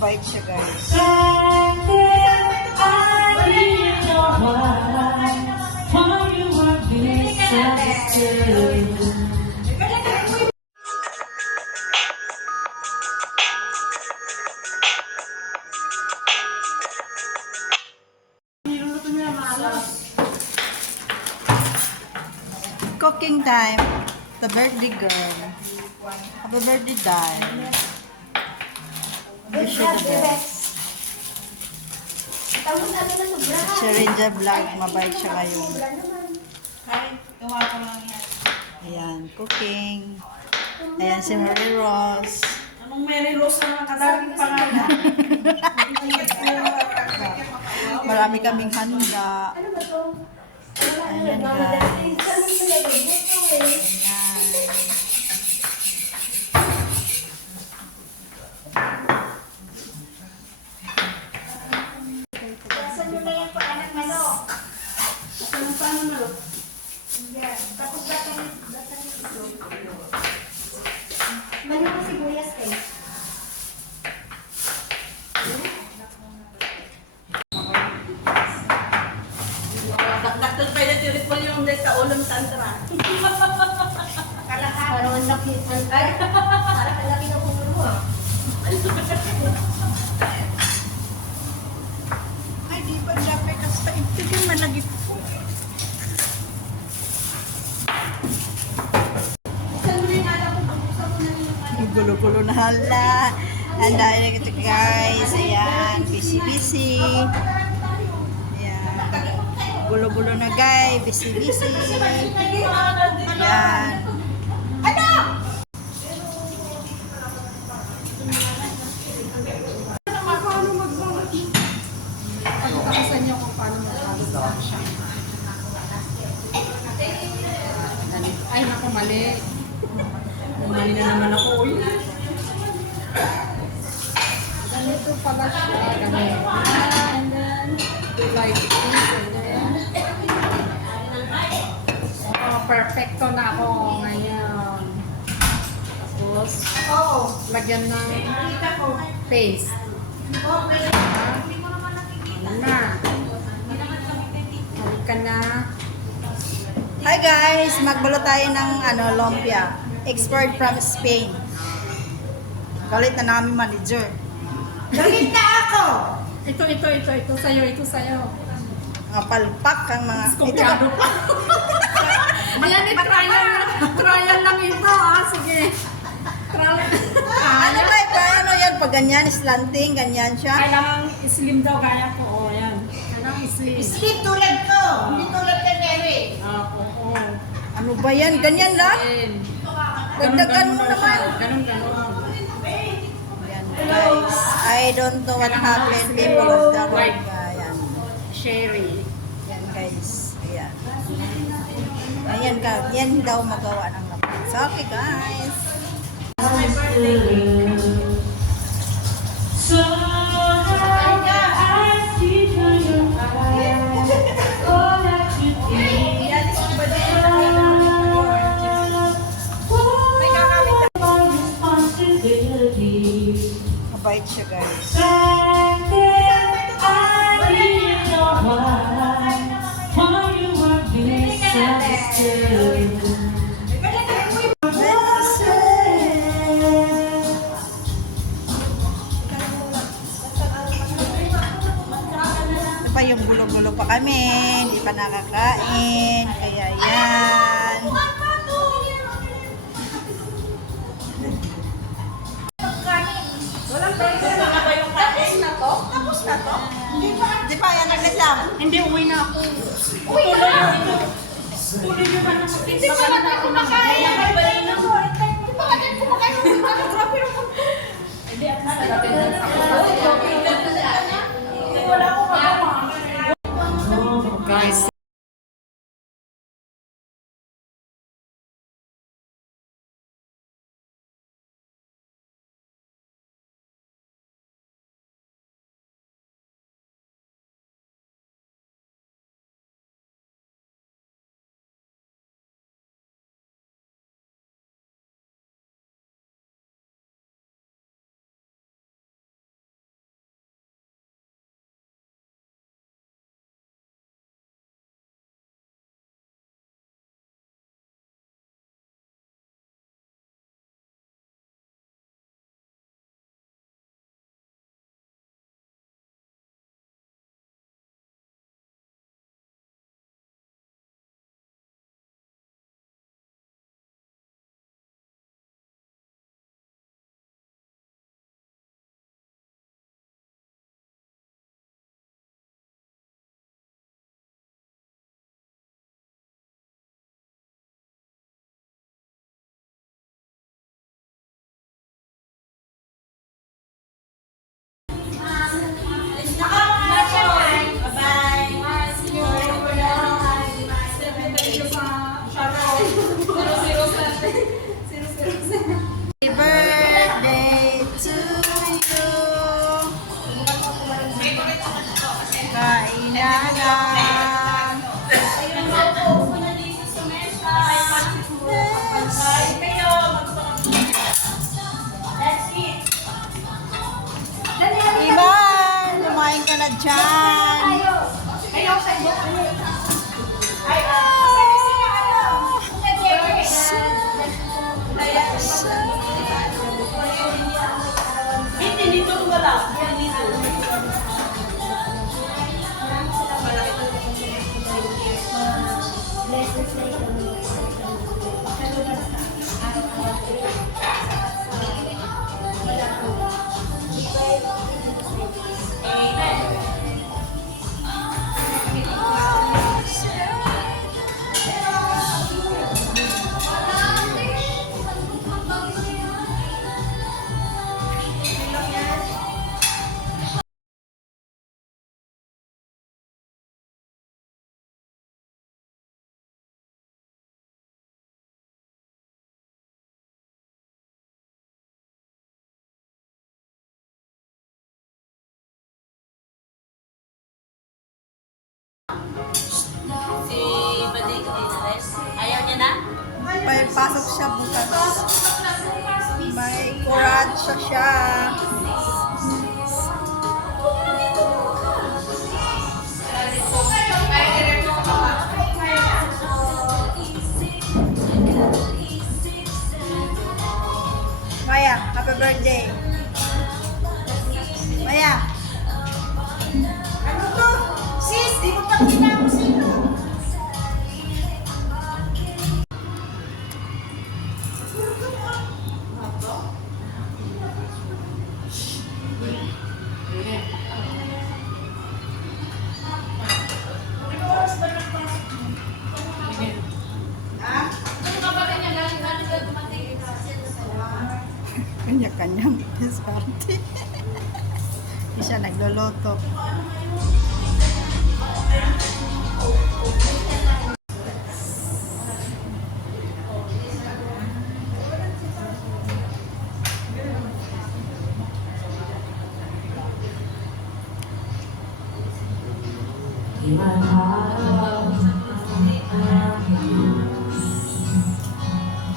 Mabait siya, guys. Cooking time. The birthday girl. Happy birthday, Dad. Wish you the best. Si Ranger Vlog, mabait siya kayo. Ayan, cooking. Ayan si Mary Rose. Anong Mary Rose na kadaming pangalan? Marami kaming handa. Ayan, guys. Ayan. Dakdak pa yung tiripol yung deta ulam tantra. Parang ang laki. Ay, parang ang laki ng ulo mo. Ay, di ba dapat kasi ipigil malagip po. Gulo-gulo na hala. Handa na kita, guys. Ayan, busy-busy. Ayan. Gulo-gulo na, guys. Busy-busy. Ayan. Pagkakasan niyo kung paano magkakasan siya. Ay, naku, mali. Mali na naman ako. Uy. Ganito pala siya. Ganito. And then, do like this. And then, perfecto na ako ngayon. Tapos, lagyan ng paste. Ano na? Halik ka na. Hi, guys. Magbulo tayo ng lumpia. Export from Spain. Galit na namin manager. Galit na ako! Ito sa'yo, ito sa'yo. Mga palpak ang mga... Skumpyado pa. Ayan, trial lang ito, sige. Trial. Ano ba? Paano yan? Pag ganyan, slanting, ganyan siya. Kailangan slim daw kaya ko. O, yan. Kailangan slim. Sleep tulad ko! Hindi tulad kay Mary. Oo. Ano ba yan? Ganyan lang? Dagdagan mo naman. Ganun. Yan, guys. I don't know what happened. People of the world. Ayan. Sherry. Yan, guys. Ayan. Ayan ka. Yan daw magawa ng lapit. So, okay, guys. Mabait siya, guys. Ito pa yung gulo-gulo pa kami. Hindi pa nakakain. Kaya yan. Tapos na to? Di pa yan naglasam. Hindi, uwi na ako. Uy, na! Tuloy nyo ba na? Hindi pa ba tayo kumakain? Hindi pa ba tayo kumakain? Grabe naman. Hindi, at least na dyan. Ayaw sa iyo. Hindi, dito wala. Dito. Si Badik Dinares. Ayaw niya na? May pasok siya bukas. May kuransya siya. Maya, happy birthday. Maya. Ano to? Sis, di mo pa tinako sino? Kanya-kanyang diskarte. Hindi siya nagloloto.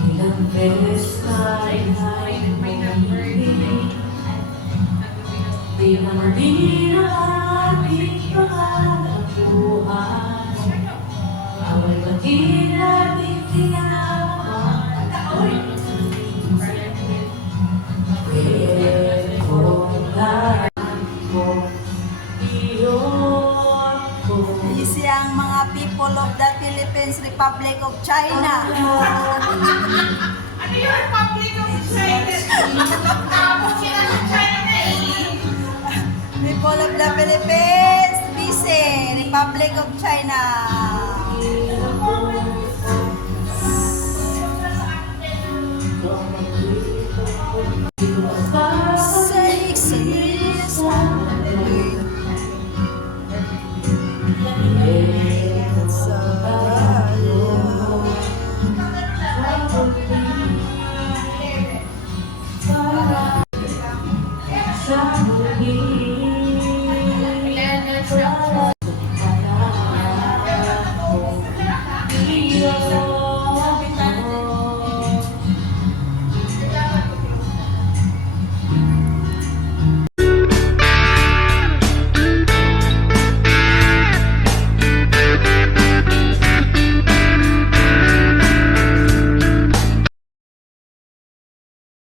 Ilang beses na inahimik. Di man din ang ating pangarap buhay. Away maging ating tinaman. Pwede kong lahat mo. Iyon ko. Busy ang mga people of the Philippines Republic of China. Ano yung Republic of China? Tapos sila sa China eh. People of the Philippines, busy. Republic of China.